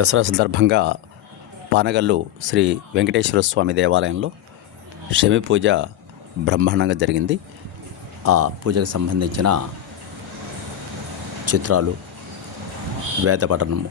దసరా సందర్భంగా పానగల్లు శ్రీ వెంకటేశ్వర స్వామి దేవాలయంలో శమి పూజ బ్రహ్మాండంగా జరిగింది. ఆ పూజకు సంబంధించిన చిత్రాలు వేద పఠనము.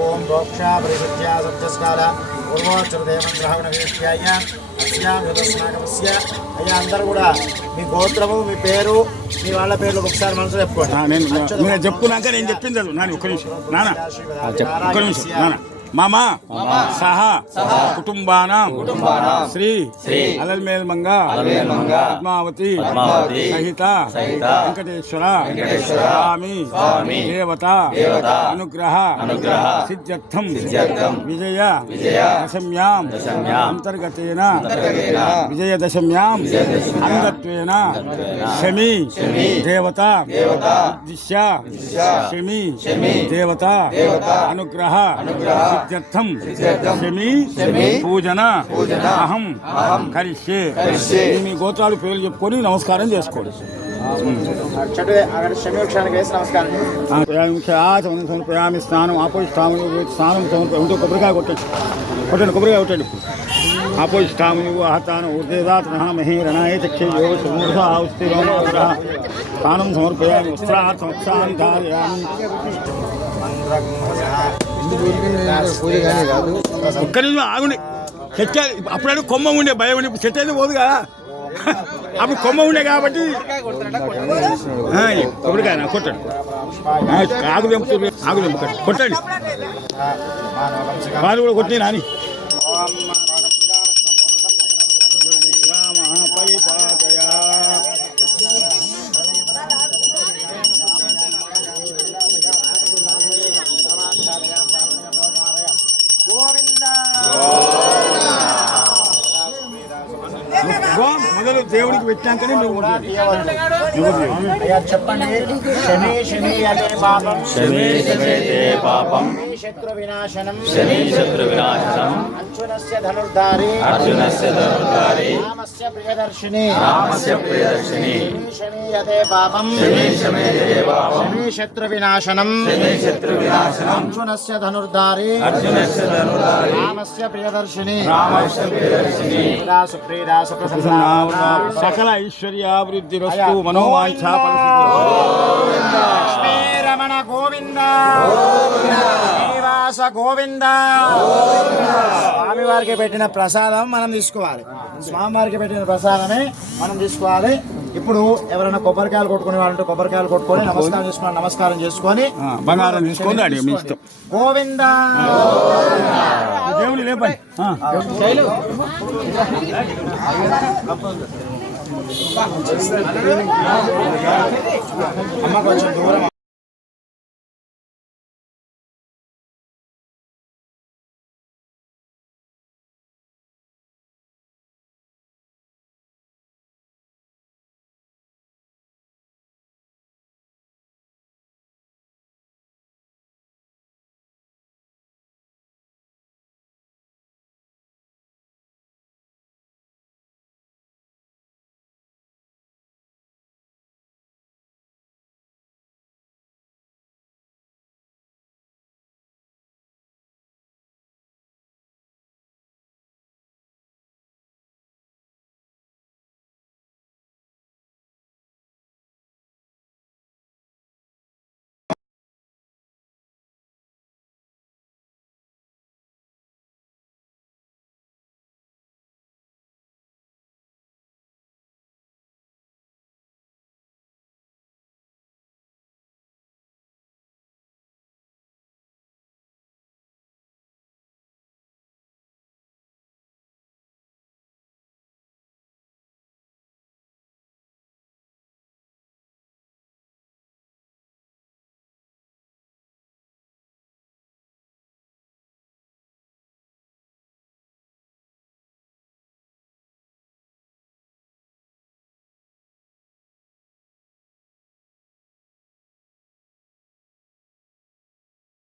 ఓం మోక్షా పరిశుద్ధ్యా సత్యస్కాల పూర్వోచ్చరదేవం వీక్షాయ అస్యాం యుధస్నాగమస్య అయ్యా అందరూ కూడా మీ గోత్రము మీ పేరు మీ వాళ్ళ పేర్లు ఒకసారి మనసు చెప్పుకోండి. నేను నేను చెప్పుకున్నాక నేను చెప్పింది నాని ఒక్క నిమిషం. నాన్న ఒక్క నిమిషం. నాన్న. మామ సహా కుటుంబానాం శ్రీ అలల్మేల్ మంగ పద్మావతి సహిత వెంకటేశ్వర స్వామి దేవత అనుగ్రహ సిద్ధ్యర్థం విజయ దశమ్యాం అంతర్గతేన విజయదశమ్యాం అంగత్వేన శమి దేవత దిశ శమి దేవత అనుగ్రహ సిద్ధ్యర్థం శమి పూజన అహం కరిష్యే మీ గోత్రాలు పేర్లు చెప్పుకొని నమస్కారం చేసుకోండి చెడు అక్కడ క్షమేక్షానికి వేసి నమస్కారం సమర్పయామి స్నానం ఆపోజిస్తాము స్నానం సమర్ప ఇంకో కొబ్బరికాయ కొట్టండి కొట్టండి కొబ్బరికాయ కొట్టండి ఆపోజిస్తాము నువ్వు అహతాను ఊర్దేదాత్ మహామహే రణాయ చక్షే యోగ సమూఢ ఆవస్థి స్నానం సమర్పయామి వస్త్రాత్ సంవత్సరాన్ని ధారయామి ఒక్క నిమిషం ఆగుండి చెట్ట అప్పుడైనా కొమ్మ ఉండే భయం ఉండే. ఇప్పుడు చెట్టు అయితే పోదు కదా. అప్పుడు కొమ్మ ఉండే కాబట్టి. కొబ్బరికాయ నా కొట్టండి. ఆ, ఆకు తెంపుతుంది ఆకు తెంపుకండి కొట్టండి. వాళ్ళు కూడా కొట్టి నాని దేవుడికి పెట్టాకనే నువ్వు కొట్టాలి. నువ్వు తీయవు. అయ్యా చెప్పండి శని శని అదే పాపం శమి శమేతే పాపం శని శత్రు వినాశనం శని శత్రు వినాశనం అర్జునస్య ధనుర్ధారి. అర్జునస్య ధనుర్ధారి. రామస్య ప్రియదర్శిని. రామస్య ప్రియదర్శిని. శని శని అదే పాపం. శమి శమేతే పాపం. శని శత్రు వినాశనం శని శత్రు వినాశనం అర్జునస్య ధనుర్ధారి. అర్జునస్య ధనుర్ధారి. రామస్య ప్రియదర్శిని. రామస్య ప్రియదర్శిని. ప్రియదా సుప్రీదా సుప్రసన్నా సకల గోవింద గోవింద. స్వామివారికి పెట్టిన ప్రసాదం మనం తీసుకోవాలి. స్వామివారికి పెట్టిన ప్రసాదమే మనం తీసుకోవాలి. ఇప్పుడు ఎవరైనా కొబ్బరికాయలు కొట్టుకునే వాళ్ళంటే కొబ్బరికాయలు కొట్టుకొని నమస్కారం చేసుకొని నమస్కారం చేసుకొని బంగారం తీసుకొని గోవింద. దేవుడు లేపండి. అమ్మ కొంచెం దూరం